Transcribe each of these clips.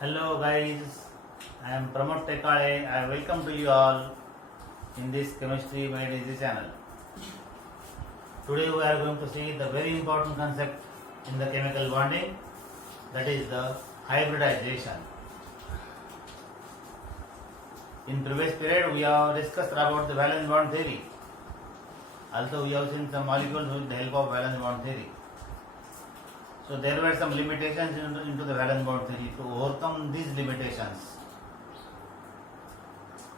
Hello guys, I am Pramod Tekale. I welcome to you all in this Chemistry Made Easy channel. Today we are going to see the very important concept in the chemical bonding, that is the hybridization. In previous period we have discussed about the valence bond theory. Also we have seen some molecules with the help of valence bond theory. So there were some limitations into the valence bond theory. To overcome these limitations,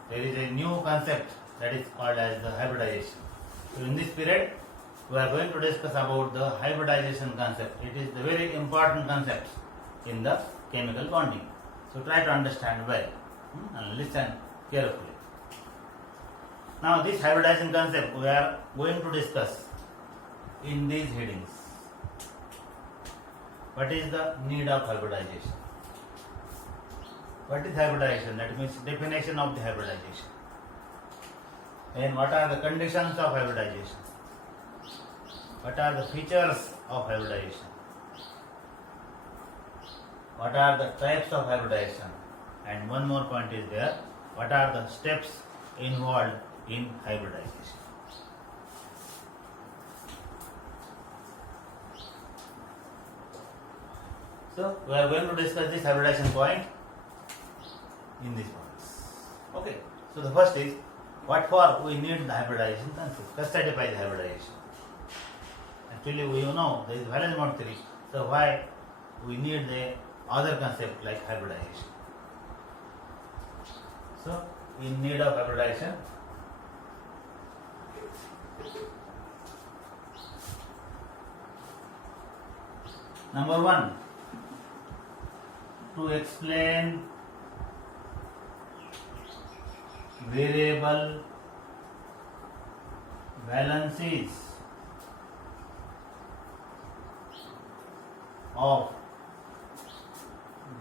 there is a new concept that is called as the hybridization. So in this period, we are going to discuss about the hybridization concept. It is the very important concept in the chemical bonding. So try to understand well and listen carefully. Now this hybridization concept we are going to discuss in these headings. What is the need of hybridization? What is hybridization? That means definition of the hybridization. And what are the conditions of hybridization? What are the features of hybridization? What are the types of hybridization? And one more point is there. What are the steps involved in hybridization? So we are going to discuss this hybridization point in these points. Okay. So the first is what for we need the hybridization concept. First identify the hybridization. Actually we know there is valence bond theory. So why we need the other concept like hybridization? So in need of hybridization, number one, to explain variable valencies of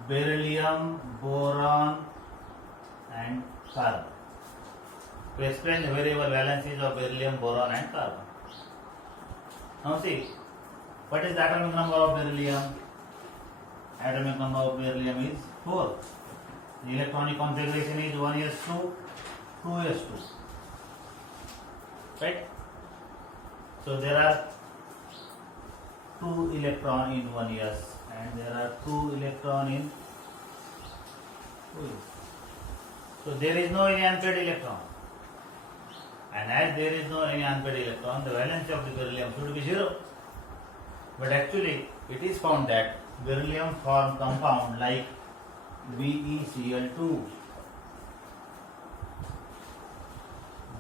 beryllium, boron and carbon. To explain the variable valencies of beryllium, boron and carbon. Now see, what is the atomic number of beryllium? Atomic number of beryllium is 4. The electronic configuration is 1s2, 2s2. Right? So there are 2 electrons in 1s and there are 2 electrons in 2s. So there is no any unpaired electron. And as there is no any unpaired electron, the valence of the beryllium should be 0. But actually it is found that beryllium form compound like BeCl2,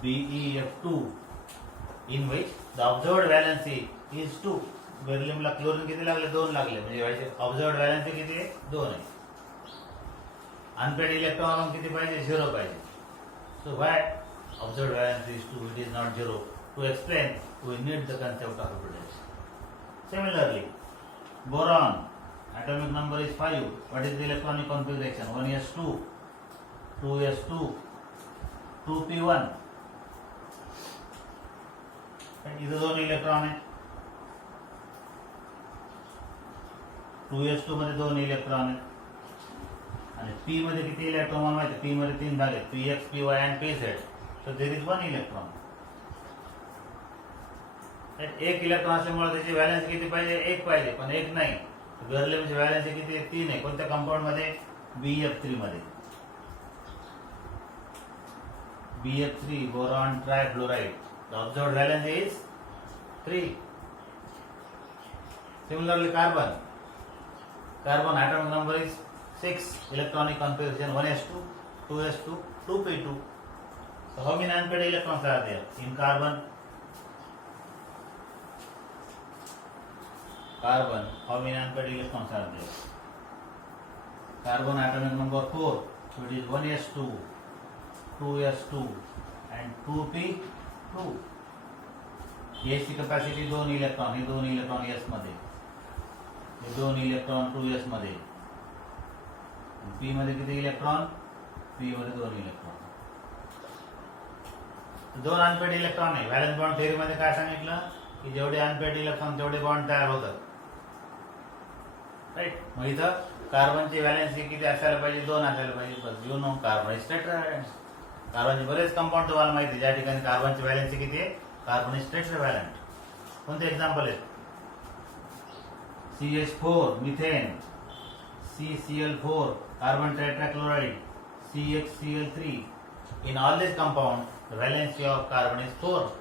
BeF2, in which the observed valency is 2. beryllium ला chlorine किती लागले 2 लागले म्हणजे observed valency किती आहे 2 आहे. unpaired electron मग किती पाहिजे 0 पाहिजे. So why observed valency is 2, it is not 0. To explain we need the concept of hybridization. Similarly, boron atomic number is 5. What is the electronic configuration? 1s2, 2s2, 2p1. इधर 2 electron है. 2s2 मध्ये 2 electron आहे आणि p मध्ये किती electron मला माहिती p मध्ये 3 भाग आहेत px py and pz. So there is 1 electron. एक इलेक्ट्रॉन असल्यामुळे त्याची व्हॅलेन्स किती पाहिजे 1 पाहिजे पण 1 नाही. बेरिलियमची व्हॅलेन्स किती आहे 3 आहे. कोणत्या कंपाऊंड मध्ये BF3 मध्ये. BF3 boron trifluoride. The observed valence is 3. Similarly carbon. Carbon atomic number is 6. Electronic configuration 1s2, 2s2, 2p2. So how many unpaired electrons are there in carbon? Carbon, how many unpaired electrons are there? Carbon atomic number 4. So it is 1s2, 2s2 and 2p2. S ची capacity 2 electron. हे 2 electron s मध्ये. हे 2 electron 2s मध्ये. p मध्ये किती electron? p मध्ये 2 electron. 2 unpaired electron आहे. Valence bond theory मध्ये काय सांगितलं की जेवढे अनपेड इलेक्ट्रॉन तेवढे बॉन्ड तयार होतात. राईट. मग इथं कार्बनची व्हॅलेन्सी किती असायला पाहिजे? 2 असायला पाहिजे. बस यू नो कार्बन इज टेट्राव्हॅलंट. कार्बनचे बरेच कंपाऊंड तुम्हाला माहिती आहे ज्या ठिकाणी कार्बनची व्हॅलेन्सी किती आहे? Carbon is tetravalent. कोणते एक्झाम्पल आहेत? CH4 methane, CCl4 carbon tetrachloride, CHCl3. In all these compounds, the valency of carbon is 4.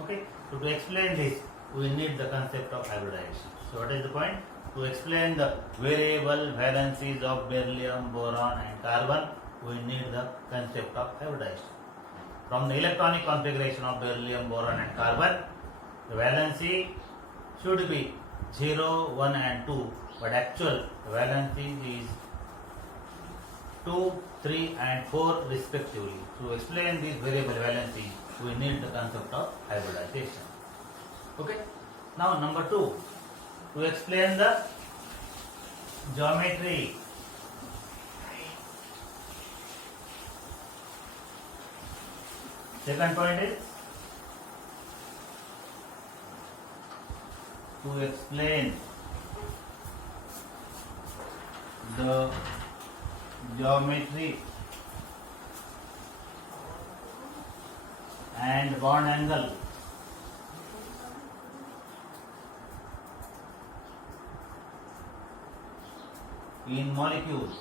Okay. So to explain this, we need the concept of hybridization. So what is the point? To explain the variable valencies of beryllium, boron, and carbon, we need the concept of hybridization. From the electronic configuration of beryllium, boron, and carbon, the valency should be 0, 1 and 2, but actual valency is 2, 3 and 4 respectively. To explain these variable valency, we need the concept of hybridization. Okay. Now number 2, to explain the geometry. Second point is to explain the geometry and bond angle in molecules.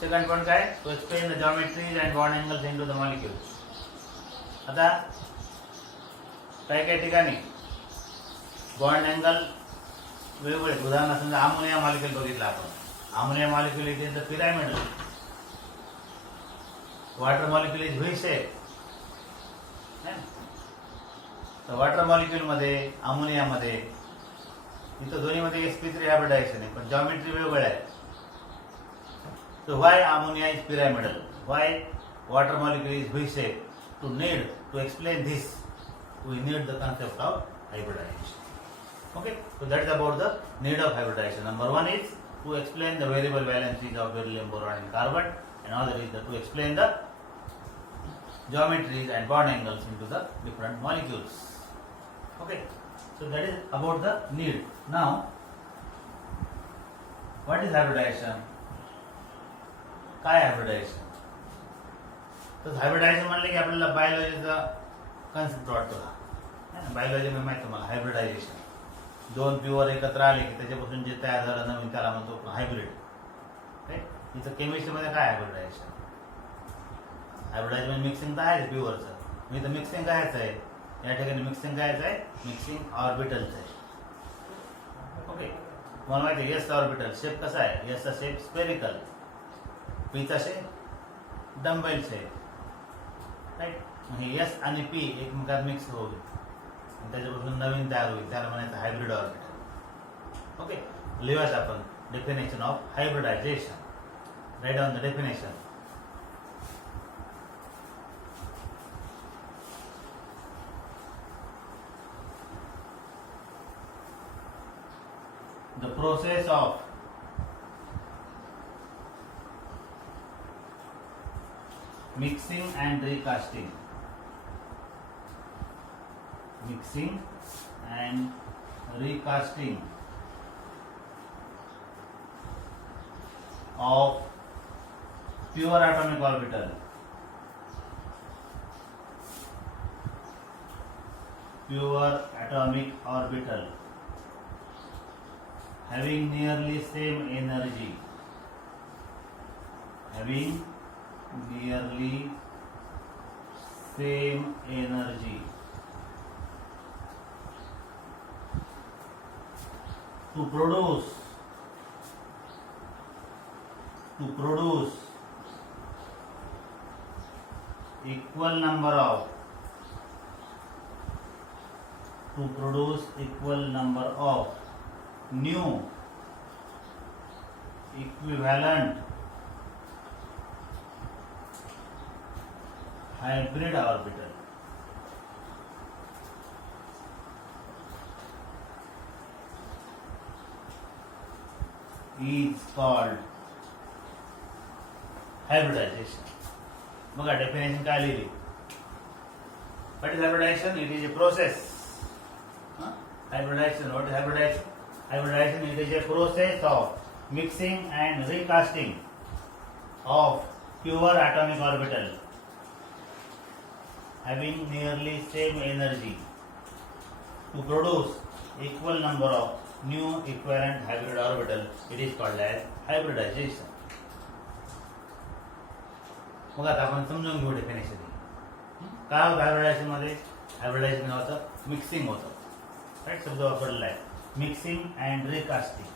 Second point काय? To explain the geometries and bond angles into the molecules. आता काही ठिकाणी bond angle वेगवेगळे. उदाहरण समजा ammonia molecule बघितला आपण. Ammonia molecule it is the pyramidal. Water molecule is V shape. तर वॉटर मॉलिक्यूल मध्ये, अमोनिया मध्ये, इथं दोन्हीमध्ये sp3 हायब्रिडायझेशन आहे, पण जॉमेट्री वेगवेगळ्या आहे. So why ammonia is pyramidal? Why water molecule is V-shape? To explain this, we need the concept of hybridization. Okay, so that's about the need of hybridization. Number 1 is to explain the variable valencies of beryllium, boron, and carbon, and other is to explain the geometries and bond angles into the different molecules. Okay, so that is about the need. Now, what is hybridization? काय hybridisation? तर hybridisation म्हणलं की आपल्याला बायोलॉजीचा concept वाटतो. Biology मध्ये माहिती तुम्हाला hybridisation. 2 pure एकत्र आले की त्याच्यापासून जे तयार झालं नवीन त्याला म्हणतो हायब्रिड. इथं केमिस्ट्रीमध्ये काय हायब्रिडायझेशन? हायब्रिडायझेशन मिक्सिंग तर आहे प्युअरचं. मी इथं मिक्सिंग कायचं आहे? या ठिकाणी मिक्सिंग कायचं आहे? मिक्सिंग ऑर्बिटलचं आहे. ओके, तुम्हाला माहिती आहे एस ऑर्बिटल शेप कसा आहे? एसचा शेप स्पेरिकल, पीचा शेप डंबेल शेप. राईट. हे एस आणि पी एकमेकात मिक्स होईल त्याच्यापासून नवीन तयार होईल, त्याला म्हणायचं हायब्रिड ऑर्बिटल. ओके, लिहायचं आपण definition of hybridization. Write down the definition. The process of mixing and recasting. Mixing and recasting of pure atomic orbital. Pure atomic orbital having nearly same energy. Having nearly same energy to produce equal number of new equivalent hybrid orbital. Is called hybridization. बघा definition काय लिहिली? What is hybridization? It is a process Hybridization. What is hybridization? Hybridization is a process of mixing and recasting of pure atomic orbital having nearly same energy to produce equal number of new equivalent hybrid orbital. It is called as hybridization. मग आता आपण समजून घेऊ definition. काय होतं hybridisation मध्ये? Hybridisation होतं mixing होतं. Right, शब्द वापरलेला आहे मिक्सिंग अँड रिकास्टिंग.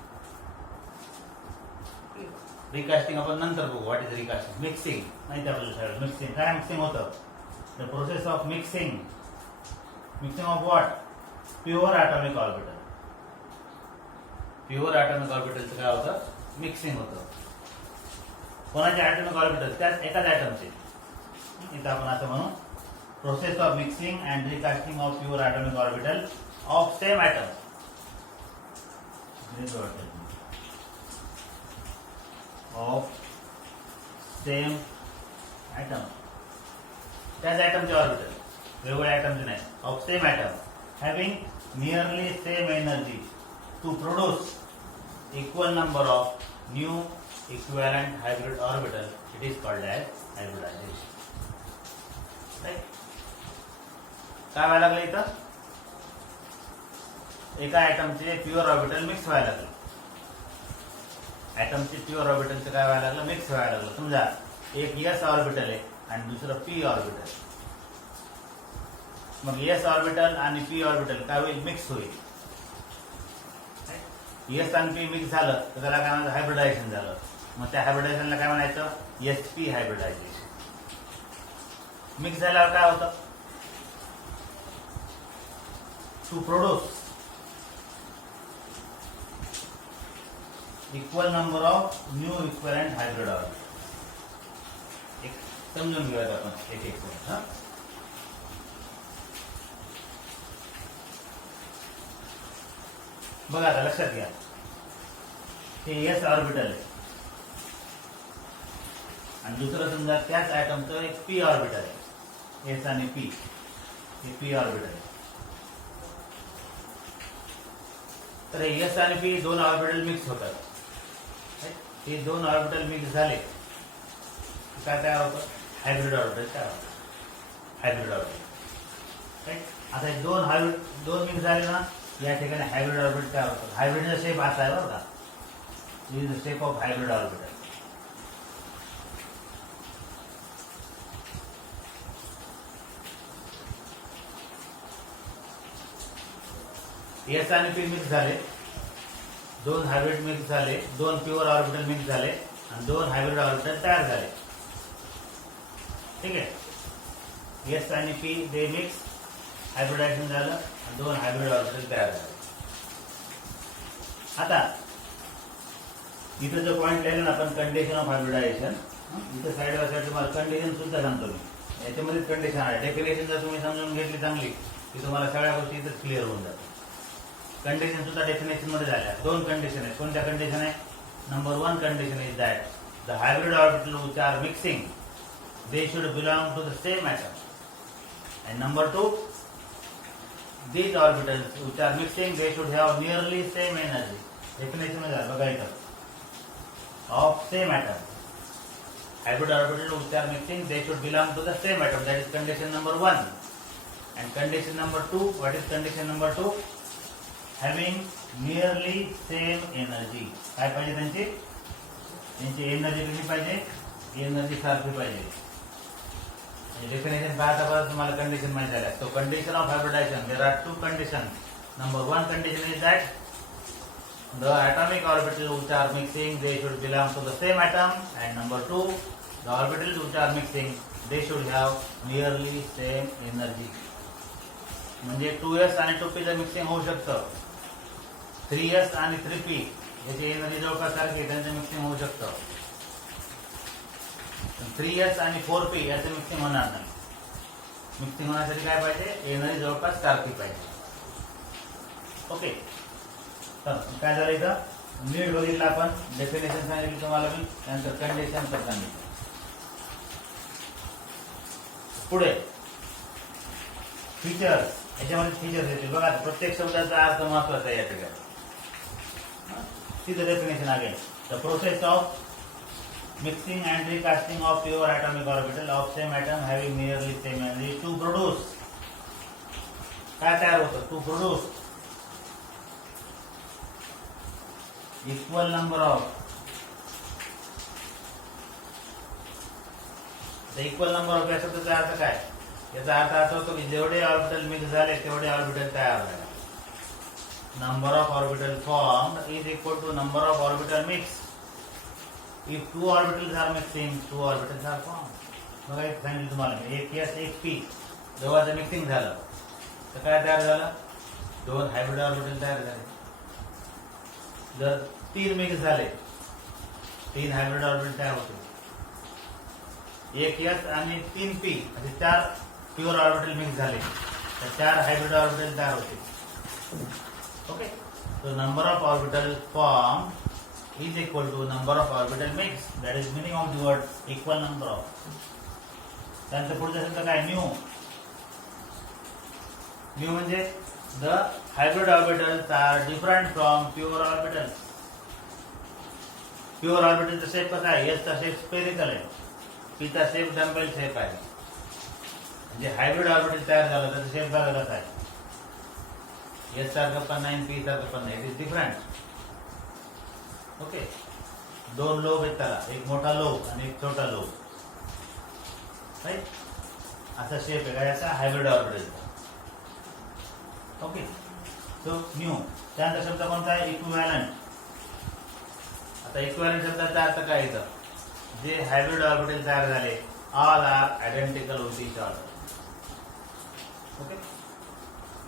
रिकास्टिंग आपण नंतर बघू. What is recasting? मिक्सिंग माहिती आपल्याला. मिक्सिंग काय मिक्सिंग होतं? The process of mixing. Mixing of what? Pure atomic orbital. Pure atomic ऑर्बिटलचं काय होतं? मिक्सिंग होतं. कोणाचे ॲटॉमिक ऑर्बिटल? त्याच एकाच ॲटमचे. इथं आपण असं म्हणू process of mixing and recasting of pure atomic orbital of same atom. Of same atom. त्याच ॲटमचे ऑर्बिटल, वेगवेगळ्या ॲटमचे नाही. Of same atom having nearly same energy to produce equal number of new equivalent hybrid orbital. It is called as hybridization. Right? काय व्हायला लागलं इथं? एका ॲटमचे प्युअर ऑर्बिटल मिक्स व्हायला लागले. ॲटमचे प्युअर ऑर्बिटलचं काय व्हायला लागलं? मिक्स व्हायला लागलं. समजा एक एस ऑर्बिटल आहे आणि दुसरं पी ऑर्बिटल. मग एस ऑर्बिटल आणि पी ऑर्बिटल काय होईल? मिक्स होईल. एस आणि पी मिक्स झालं तर त्याला काय म्हणायचं? हायब्रिडायझेशन झालं. मग त्या हायब्रिडायझेशनला काय म्हणायचं? SP hybridisation. मिक्स झाल्यावर काय होतं? To produce equal number of new equivalent hybrid orbital. एक समजून घेऊयात आपण एक एक करून. बघा आता लक्षात घ्या. हे एस ऑर्बिटल आहे आणि दुसरं समजा त्याच ॲटमचं एक पी ऑर्बिटल आहे. एस आणि पी हे पी ऑर्बिटल आहे. तर हे एस आणि पी दोन ऑर्बिटल मिक्स होतात. हे दोन ऑर्बिटल मिक्स झाले काय तयार होतं? हायब्रिड ऑर्बिटल तयार होतं. Hybrid orbital. राईट. आता हे दोन मिक्स झाले ना, या ठिकाणी हायब्रिड ऑर्बिटल तयार होतं. हायब्रिडचा शेप असा आहे बरं का. This is the shape of hybrid orbital. S आणि पी मिक्स झाले, दोन हायब्रिड मिक्स झाले, दोन प्युअर ऑर्बिटल मिक्स झाले आणि दोन हायब्रिड ऑर्बिटल तयार झाले. ठीक आहे. एस आणि पी दे मिक्स, हायब्रिडायझेशन झालं आणि दोन हायब्रिड ऑर्बिटल तयार झाले. आता इथं जो पॉईंट लिहिलं ना आपण कंडिशन ऑफ हायब्रिडायझेशन, इथं साईड बाय साईड तुम्हाला कंडिशन सुद्धा सांगतो मी. याच्यामध्येच कंडिशन आहे. डेफिनेशन जर तुम्ही समजून घेतली चांगली की तुम्हाला सगळ्या गोष्टी इथंच क्लिअर होऊन जातात. कंडिशन सुद्धा डेफिनेशन मध्ये झाल्या. दोन कंडिशन आहेत. कोणत्या कंडिशन आहे? Number 1 condition is that the hybrid orbital which are mixing they should belong to the same atom. And number 2 these orbitals which are mixing they should have nearly same energy. Definition मध्ये झालं बघा इथं. Of same atom. Hybrid orbital which are mixing they should belong to the same atom. That is condition number 1. And condition number 2, what is condition number 2? Having nearly same energy. काय पाहिजे त्यांची energy किती पाहिजे? Energy सारखी पाहिजे. Definition पाहता पाहता तुम्हाला कंडिशन माहिती झाल्या. So condition of hybridization, there are two conditions. Number 1 condition is that the atomic orbitals which are mixing they should belong to the same atom. And number 2, the orbitals which are mixing they should have nearly same energy. म्हणजे 2s आणि 2p चं mixing होऊ शकतं. 3s आणि 3p याची energy जवळपास सारखी, त्यांचं मिक्सिंग होऊ शकतं. 3s आणि 4p याचं मिक्सिंग होणार नाही. मिक्सिंग होण्यासाठी काय पाहिजे? एनर्जी जवळपास सारखी पाहिजे. ओके. तर काय झालं इथं? नीड बघितलं आपण, डेफिनेशन सांगितलं तुम्हाला मी, त्यानंतर कंडिशन तर सांगितलं. पुढे फीचर्स याच्यामध्ये फीचर्स येतील बघा. प्रत्येक शब्दाचा अर्थ महत्वाचा आहे या ठिकाणी. See the definition again. The process of mixing and recasting of pure atomic orbital of same atom having nearly same energy to produce. काय तयार होतं? To produce equal number of the equal number of या शब्दाचा अर्थ काय? याचा अर्थ असा होतो की जेवढे ऑर्बिटल मिक्स झाले तेवढे ऑर्बिटल तयार झाले. Number of orbital formed is equal to number of orbital mixed. If two orbitals are mixing, two orbitals are formed. बघा एक सांगितलं तुम्हाला, एक S एक P दोघांचं मिक्सिंग झालं तर काय तयार झालं? दोन हायब्रिड ऑर्बिटल तयार झाले. जर तीन मिक्स झाले, तीन हायब्रिड ऑर्बिटल तयार होते. एक S आणि तीन P असे चार प्युअर ऑर्बिटल मिक्स झाले तर चार हायब्रिड ऑर्बिटल तयार होते. Okay, so number of orbital formed is equal to number of orbital mixed. That is meaning of the word equal number of. त्यानंतर पुढचा शब्द काय? न्यू. न्यू म्हणजे the hybrid orbitals are different from pure orbitals. Pure orbital चा shape कसा आहे? S चा shape spherical आहे, P चा शेप डंबेल शेप आहे. म्हणजे हायब्रिड ऑर्बिटल तयार झालं त्याचा शेप बघा कसा आहे. S सारखं पण नाही, P सारखं पण नाही. It is different. ओके, दोन लोब आहेत त्याला, एक मोठा लोब आणि एक छोटा लोब. राईट, असा शेप आहे काय याचा हायब्रिड ऑर्बिटलचा. Okay, so new. त्यानंतर शब्द कोणता आहे? इक्विव्हॅलंट. आता इक्विव्हॅलंट शब्दाचा अर्थ काय येतं? जे हायब्रिड ऑर्बिटल तयार झाले all are identical with each other. Okay,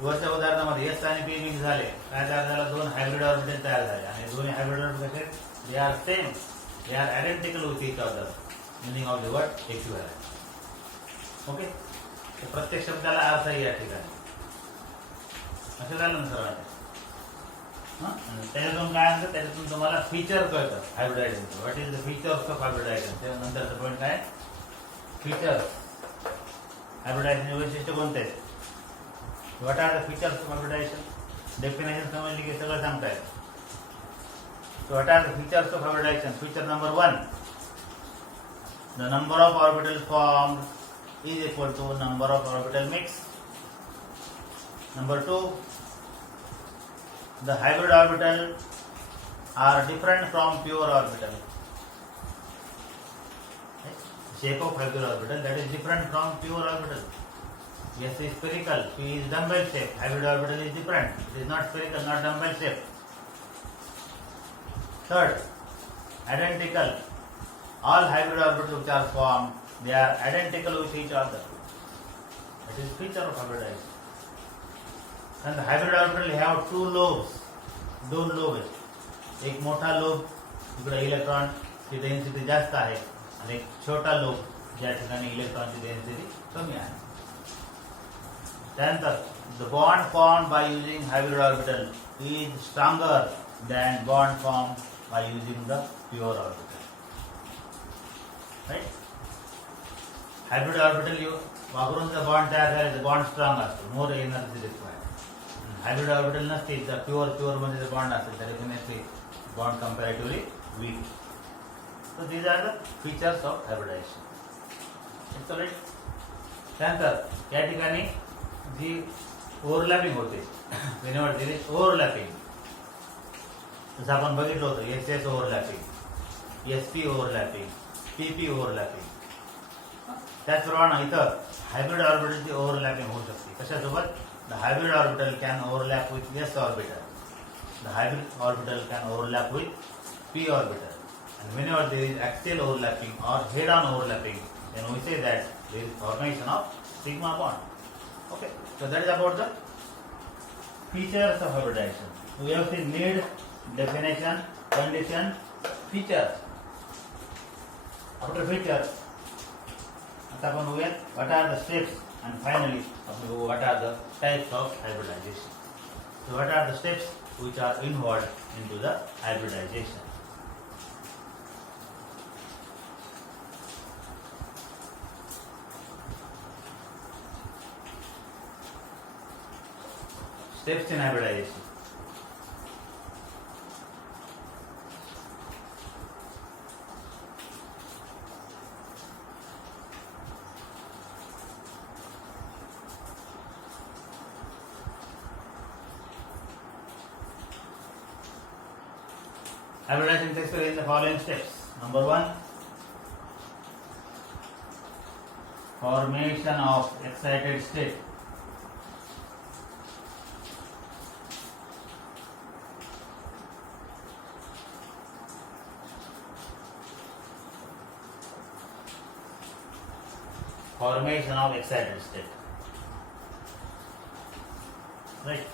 वरच्या उदाहरणामध्ये S आणि P मिक्स झाले, काय तयार झालं? दोन हायब्रिड ऑर्बिटल तयार झाले आणि दोन्ही हायब्रिड ऑर्बिटल कसे? They are same, they are identical with each other. Meaning of the word equivalent. Okay, प्रत्येक शब्दाला अर्थ आहे या ठिकाणी. असं झालं ना सर्वांना? त्याच्यातून काय असतं? त्याच्यातून तुम्हाला फीचर कळतं हायब्रिडायझेशनचं. What is the features of hybridization? त्यानंतरचं पॉईंट काय? फीचर्स. हायब्रिडायझेशनचे वैशिष्ट्य कोणते आहेत? What are the features of hybridization? Definition समजली की सगळं सांगता येईल. So what are the features of hybridization? Feature number 1, the number of orbitals formed is equal to number of orbital mixed. Number 2, the hybrid orbital are different from pure orbital. Shape of hybrid orbital that is different from pure orbital. S is spherical, P is dumbbell shape. Hybrid orbital is different. It is not spherical, not dumbbell shape. Third, identical. All hybrid orbitals which are formed, they are identical with each other. That is feature of hybridization. And the hybrid orbital have two lobes. दोन lobe आहेत. एक मोठा lobe इकडे इलेक्ट्रॉनची density जास्त आहे आणि एक छोटा लोब ज्या ठिकाणी इलेक्ट्रॉनची डेन्सिटी कमी आहे. त्यानंतर the bond formed by using hybrid orbital is stronger than bond formed by using the pure orbital. Right? Hybrid orbital वापरून जर बॉन्ड तयार झाले तर बॉन्ड स्ट्रॉंग असतो, more energy required. Hybrid orbital नसते, जर प्युअर मध्ये जर बॉन्ड असेल तर definitely bond comparatively weak. So these are the features of hybridization. त्यानंतर या ठिकाणी जी ओव्हरलॅपिंग होते, वेनेवर दिले ओव्हरलॅपिंग, जसं आपण बघितलं होतं SS overlapping, SP overlapping, PP overlapping. त्याचप्रमाणे इथं हायब्रिड ऑर्बिटलची ओव्हरलॅपिंग होऊ शकते. कशासोबत? The hybrid orbital can overlap with S orbital, the hybrid orbital can overlap with P orbital. And whenever there is axial overlapping or head-on overlapping, then we say that there is formation of sigma bond. Okay, so that is about the features of hybridization. We have seen need, definition, condition, features. After features, आता आपण बघूया what are the steps and finally what are the types of hybridization. So what are the steps which are involved into the hybridization? steps in hybridization. Hybridization takes place in the following steps. Number 1, formation of excited state. Formation of excited state. Right.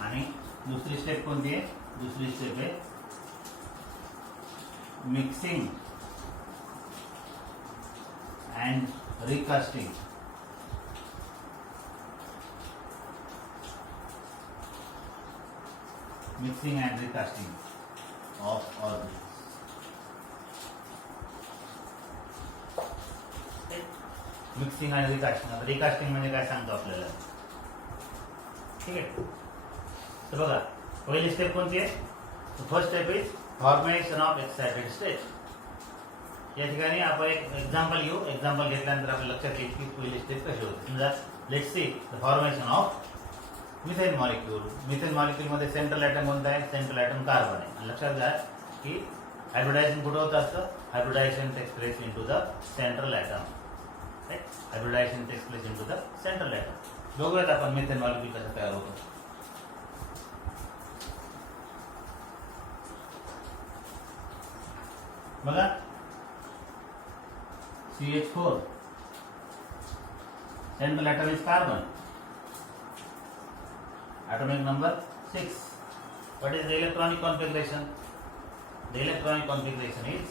आणि दुसरी step कोणती आहे? दुसरी step आहे mixing and recasting. Mixing and recasting of orbits. Mixing आणि recasting. आता recasting म्हणजे काय सांगतो आपल्याला, ठीक आहे. तर बघा पहिली स्टेप कोणती आहे? First step is formation of excited state. या ठिकाणी आपण एक एक्झाम्पल घेऊ. एक्झाम्पल घेतल्यानंतर आपल्या लक्षात येईल की पहिली स्टेप कशी होते. समजा let's see the formation of methane molecule. Methane molecule मध्ये सेंट्रल ॲटम कोणता आहे? सेंट्रल ॲटम कार्बन आहे. आणि लक्षात घ्या की हायब्रिडायझेशन कुठं होत असतं? Hybridization takes place into the central atom. Hybridization takes place into the central atom. बघूयात आपण मिथेन मॉलिक्यूल कसं तयार होतं. बघा CH4 central atom is carbon, atomic number 6. What is the electronic configuration? The electronic configuration is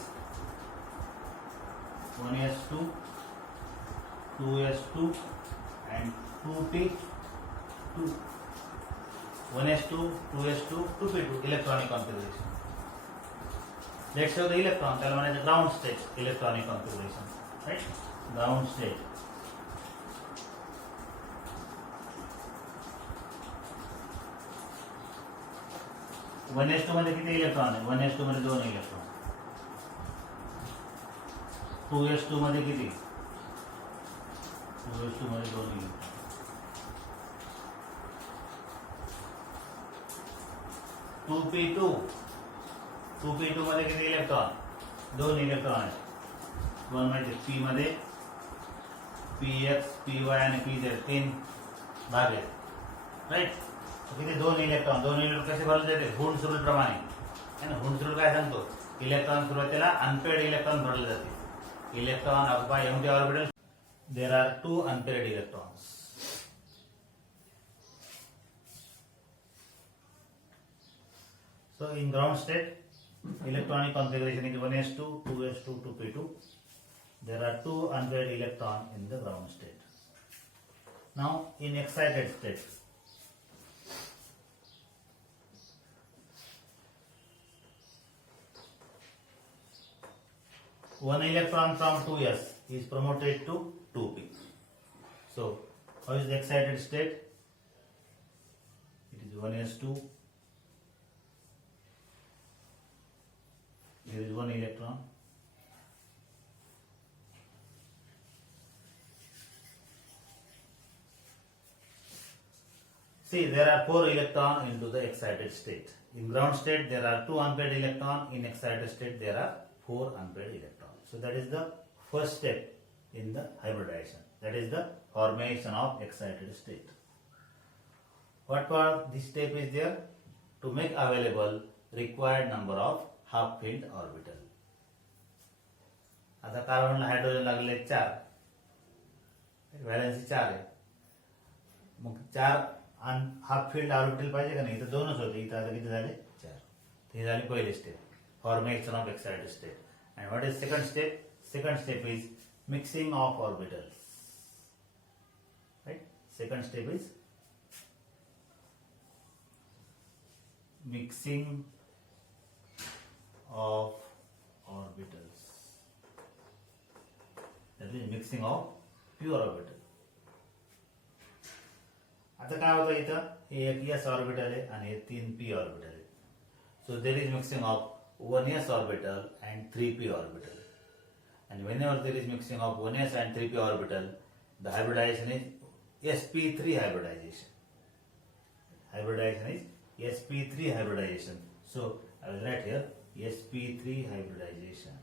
1s2 2s2 and 2p2. 1s2 2s2 2p2 electronic configuration. Let's show the electron. Tell me the ground state electronic configuration. Right? Ground state. One s two मध्ये किती electron आहे? One s two मध्ये 2 electron. 2s2 मध्ये किती? 2s2 मध्ये 2 electron. 2p2 2p2 मध्ये किती electron? 2 electron आहेत. 2 मध्ये p मध्ये px py आणि pz 3 भाग आहेत. राईट. किती? 2 इलेक्ट्रॉन. 2 इलेक्ट्रॉन कसे भरले जाते? हुंड रूल प्रमाणे है ना. हुंड रूल काय सांगतो? इलेक्ट्रॉन सुरुवातीला अनपेड इलेक्ट्रॉन भरले जाते. Electron occupy empty orbital. There are 2 unpaired electrons. So in ground state, electronic configuration is 1s2, 2s2, 2p2. There are 2 unpaired electrons in the ground state. Now in excited state, one electron from 2s is promoted to 2p. So how is the excited state? It is 1s2. Here is 1 electron. See, there are 4 electrons into the excited state. In ground state, there are 2 unpaired electrons. In excited state, there are 4 unpaired electrons. So that is the first step in the hybridization. That is the formation of excited state. What part this step is there? To make available required number of half filled orbital. आता कार्बनला hydrogen लागले 4, valency 4 आहे. मग 4 half filled orbital पाहिजे का नाही? इथं 2च होते. इथं आता किती झाले? 4. ही झाली पहिली step, formation of excited state. And what is second step? Second step is mixing of orbitals. Right. Second step is mixing of orbitals. That is mixing of pure orbital. आता काय होतं इथं, हे एक s ऑर्बिटल आहे आणि हे 3p orbital आहे. So there is mixing of 1s orbital and 3p orbital. And whenever there is mixing of 1s and 3p orbital, the hybridization is sp3 hybridization. Hybridization is sp3 hybridization. So I will write here sp3 hybridization.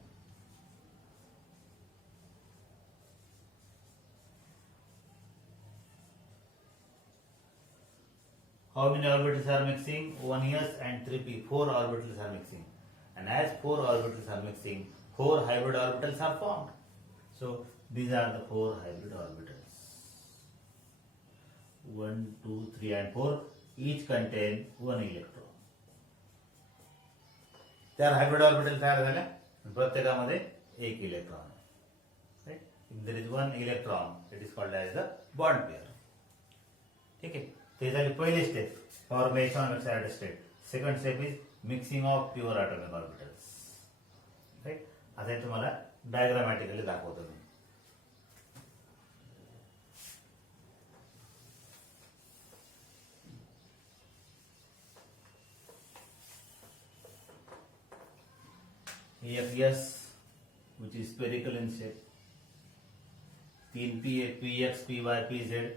How many orbitals are mixing? 1s and 3p. 4 orbitals are mixing. And as 4 orbitals are mixing, 4 hybrid orbitals are formed. So these are the 4 hybrid orbitals. 1, 2, 3 and 4 each contain 1 electron. 4 hybrid orbitals तयार झाल्या, प्रत्येकामध्ये 1 electron. Right? If there is 1 electron, it is called as the bond pair. ठीक आहे, ते झाली पहिली step, formation of excited state. Second step is mixing of pure atomic orbitals. Right, आता हे तुम्हाला डायग्रामॅटिकली दाखवतो मी. एक S which is spherical in shape, 3p, px, py, pz,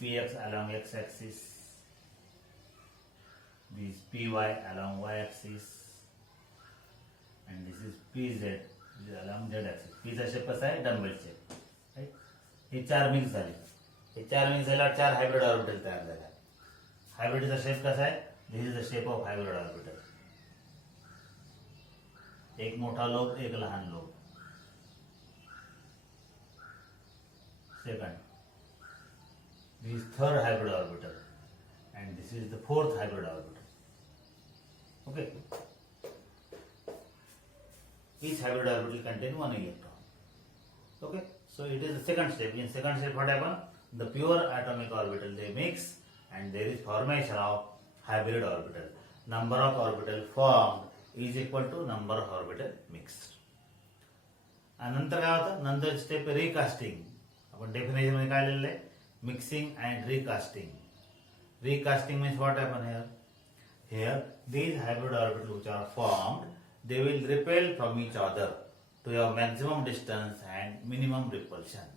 px along x axis, this is py along y axis, and this is pz which is along z axis. p चा shape कसा आहे, dumbbell shape. Right, हे 4 mix झाले. हे 4 mix झाल्यावर 4 hybrid orbital तयार झाले. हायब्रिडचा shape कसा आहे, this is the shape of hybrid orbital. एक मोठा लोब, एक लहान lobe. Second, this is third hybrid orbital, and this is the fourth hybrid orbital. Okay. Each hybrid orbital contains 1 electron. Okay. So it is the second step. In second step, what happens? The pure atomic orbital they mix, and there is formation of hybrid orbital. Number of orbital formed is equal to number of orbital mixed. आणि नंतर काय होतं, नंतर step recasting. आपण definition मध्ये काय लिहिलेलं आहे, mixing and recasting. Recasting means what happen here? Here, these hybrid orbitals which are formed, they will repel from each other to a maximum distance and minimum repulsion.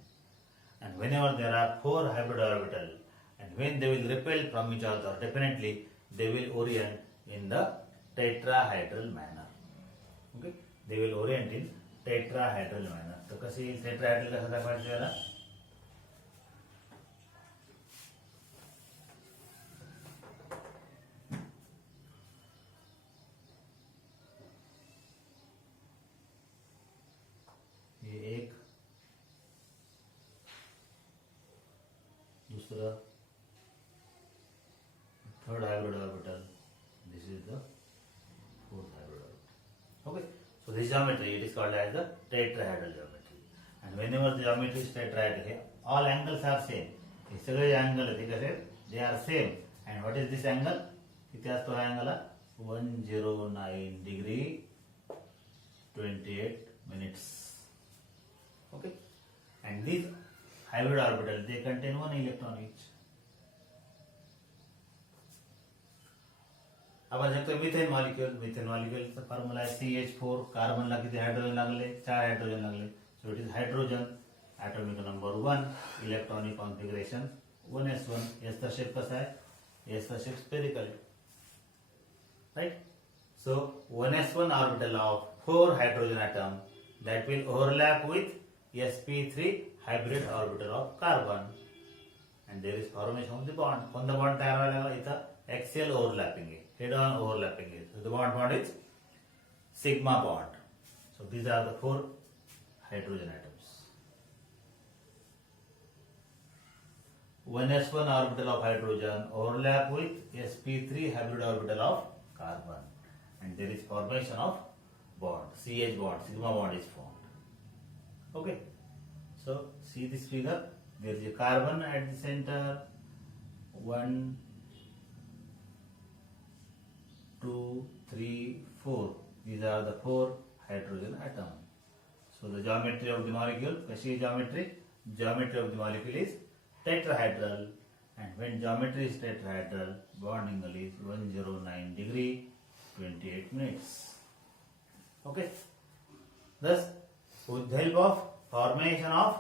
And whenever there are 4 hybrid orbitals, and when they will repel from each other, definitely they will orient in the tetrahedral manner. Okay? They will orient in tetrahedral manner. तो कशी tetrahedral कसं दाखवायचं याला? ये एक, दूसरा, third hybrid orbital. This is the fourth hybrid orbital. Okay. So this geometry, it is called as the tetrahedral geometry. And whenever the geometry is tetrahedral, all angles are same. हे सगळे angle आहेत, कसे they are same. And what is this angle? किती असतो हा angle? 109 degree 28 minutes. Okay. And these hybrid orbitals, they contain 1 electron each. आपण शकतो methane मॉलिक्यूलचा formula आहे CH4. कार्बनला किती हायड्रोजन लागले, 4 हायड्रोजन लागले. So it is hydrogen. Atomic number 1, electronic configuration 1s1. एसचा शेप कसा आहे, एसचा शेप स्पेरिकल आहे. Right. So 1s1 orbital of 4 hydrogen atom that will overlap with sp3 hybrid orbital of carbon, and there is formation of the bond. कोणता bond तयार व्हायला, इथं axial overlapping आहे, head on overlapping आहे. So the bond is sigma bond. So these are the 4 hydrogen atoms. 1s1 orbital of hydrogen overlap with sp3 hybrid orbital of carbon, and there is formation of bond, CH bond, sigma bond is formed. Okay. So see this figure. There is a carbon at the center. 1, 2, 3, 4. These are the 4 hydrogen atoms. So the geometry of the molecule, कशी geometry? Geometry of the molecule is tetrahedral, and when geometry is tetrahedral, bond angle is 109 degree 28 minutes. Okay. Thus, with the help of formation of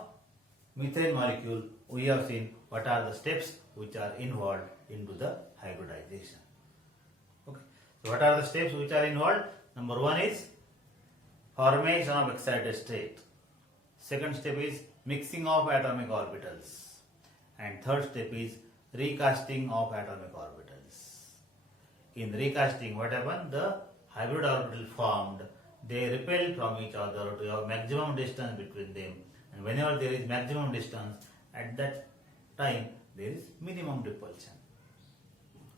methane molecule, we have seen what are the steps which are involved into the hybridization. Okay. So, what are the steps which are involved? Number one is formation of excited state. Second step is mixing of atomic orbitals. And third step is recasting of atomic orbitals. In recasting, what happened? The hybrid orbital formed, they repel from each other to have maximum distance between them. And whenever there is maximum distance, at that time there is minimum repulsion.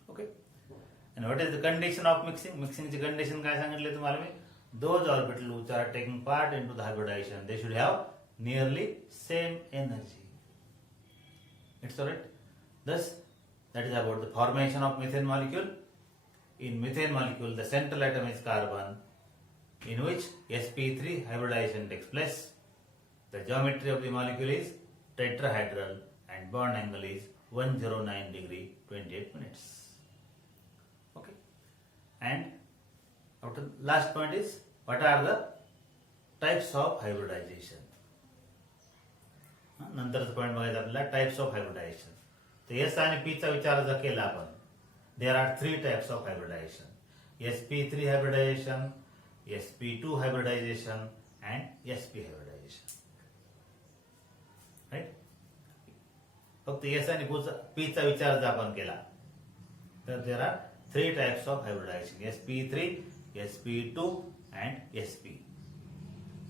Okay. And what is the condition of mixing? Mixing ची condition काय सांगितले तुम्हाला मी? Those orbitals which are taking part into the hybridization, they should have nearly same energy. It's alright. Thus, that is about the formation of methane molecule. In methane molecule, the central atom is carbon, in which sp3 hybridization takes place. The geometry of the molecule is tetrahedral and bond angle is 109 degree 28 minutes. Okay. And after last point is what are the types of hybridization. नंतरचा point बघायचा आपल्याला types of hybridization. तर s आणि p चा विचार जर केला आपण, there are 3 types of hybridization. sp3 hybridization, sp2 hybridization and sp hybridization. Right. फक्त एस आणि पी चा विचार जर आपण केला तर there are 3 types of hybridization. sp3, sp2 and sp.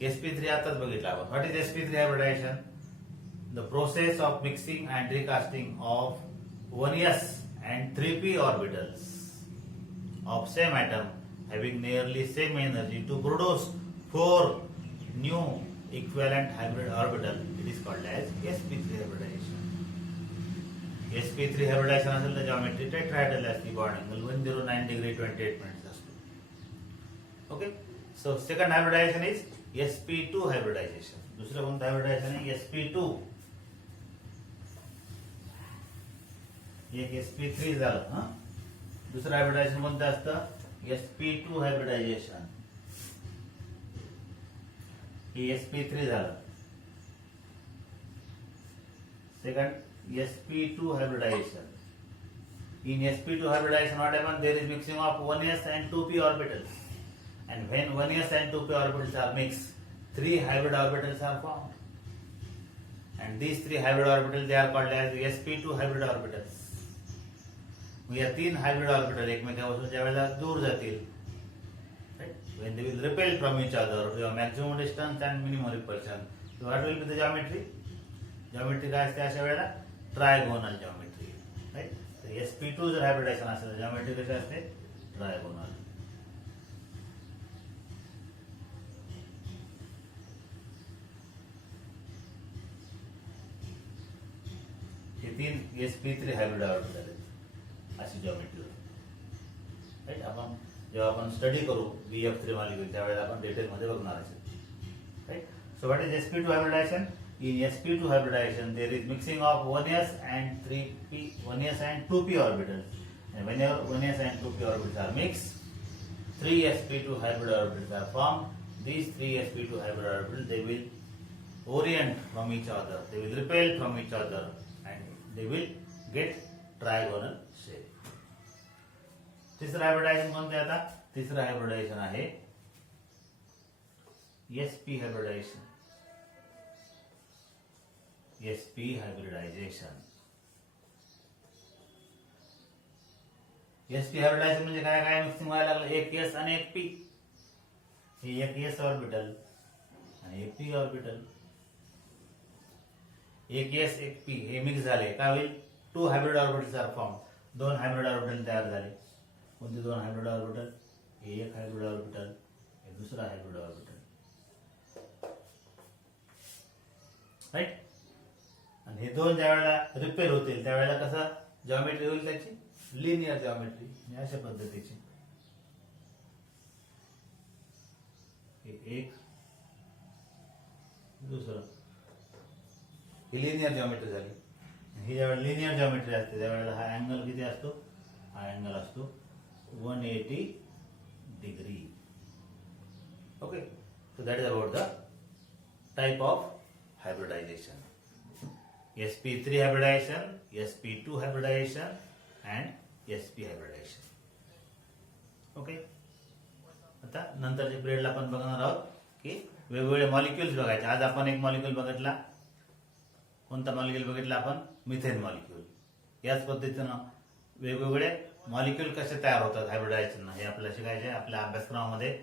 sp3 आताच बघितलं आपण. What is sp3 hybridization? The process of mixing and recasting of 1s and 3p orbitals of same atom having nearly same energy to produce 4 new equivalent hybrid orbital, it is called as sp3 hybridization. sp3 hybridization असेल तर geometry tetrahedral असते, bond angle 109 degree 28 minutes असतो. Okay. So second hybridization is sp2 hybridization. दुसरं कोणतं hybridization आहे? sp2. एक sp3 झालं. दुसरं हायब्रिडायझेशन कोणतं असतं? sp2 hybridisation. हे sp3 झालं. Second sp2 hybridization. In sp2 hybridization, what happens? There is mixing of 1s and 2p orbitals. And when 1s and 2p orbitals are mixed, 3 hybrid orbitals are formed. And these 3 hybrid orbitals, they are called as sp2 hybrid orbitals. या 3 hybrid orbital एकमेकांपासून ज्या वेळेला दूर जातील, when they will repel from each other to a maximum distance and minimum repulsion, so what will be the geometry? Geometry काय असते अशा वेळेला? Trigonal geometry. राईट. तर sp2 जर हायब्रिडायझेशन असेल तर geometry कशी असते? ट्रायगोनल. हे 3 sp3 हायब्रिड ऑर्बिटल आहेत. अशी जॉमेट्री. राईट. आपण जेव्हा आपण स्टडी करू BF3 मॉलिक्यूल त्यावेळेला आपण डिटेलमध्ये बघणार आहोत. Right. So what is sp2 hybridization? In sp2 hybridization there is mixing of 1s and 3p 1s and 2p orbitals, and whenever 1s and 2p orbitals are mixed, 3 sp2 hybrid orbitals are formed. These 3 sp2 hybrid orbitals, they will orient from each other, they will repel from each other, and they will get trigonal shape. तिसरं hybridisation कोणतं आहे आता? तिसरं hybridisation आहे sp hybridisation. sp hybridisation. sp hybridisation म्हणजे काय काय mixing व्हायला लागलं? एक s आणि एक p. हे एक s ऑर्बिटल आणि एक p ऑर्बिटल. एक s एक p हे मिक्स झाले काय होईल? 2 hybrid orbitals are form. 2 hybrid orbital तयार झाले. कोणते 2 हायब्रिड ऑर्बिटल? हे एक हायब्रिड ऑर्बिटल, हे दुसरा हायब्रिड ऑर्बिटल. राईट. आणि हे 2 ज्या वेळेला रिपेल होतील त्यावेळेला कसं जॉमेट्री होईल त्याची? Linear geometry. अशा पद्धतीची हे एक दुसरं, ही लिनियर जॉमेट्री झाली. ही ज्यावेळेला लिनियर जॉमेट्री असते त्यावेळेला हा अँगल किती असतो, हा अँगल असतो 180 degree. Okay, so that is about the type of hybridization. sp3 hybridization, sp2 hybridization and sp hybridization. Okay, आता नंतरच्या पिरियडला आपण बघणार आहोत की वेगवेगळे मॉलिक्युल्स बघायचे. आज आपण एक मॉलिक्यूल बघितला. कोणता मॉलिक्यूल बघितला आपण? Methane molecule. याच पद्धतीनं वेगवेगळे मॉलिक्यूल कसे तयार होतात हायब्रिडायझेशन हे आपल्याला शिकायचे आहे. आपल्या अभ्यासक्रमामध्ये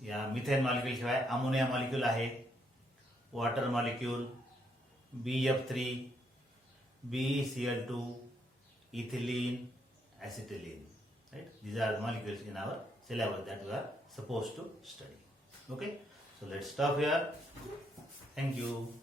या मिथेन मॉलिक्यूल शिवाय अमोनिया मॉलिक्यूल आहे, water molecule, BF3, BeCl2, ethylene, acetylene. Right? These are the molecules in our syllabus that we are supposed to study. Okay? So let's stop here. Thank you.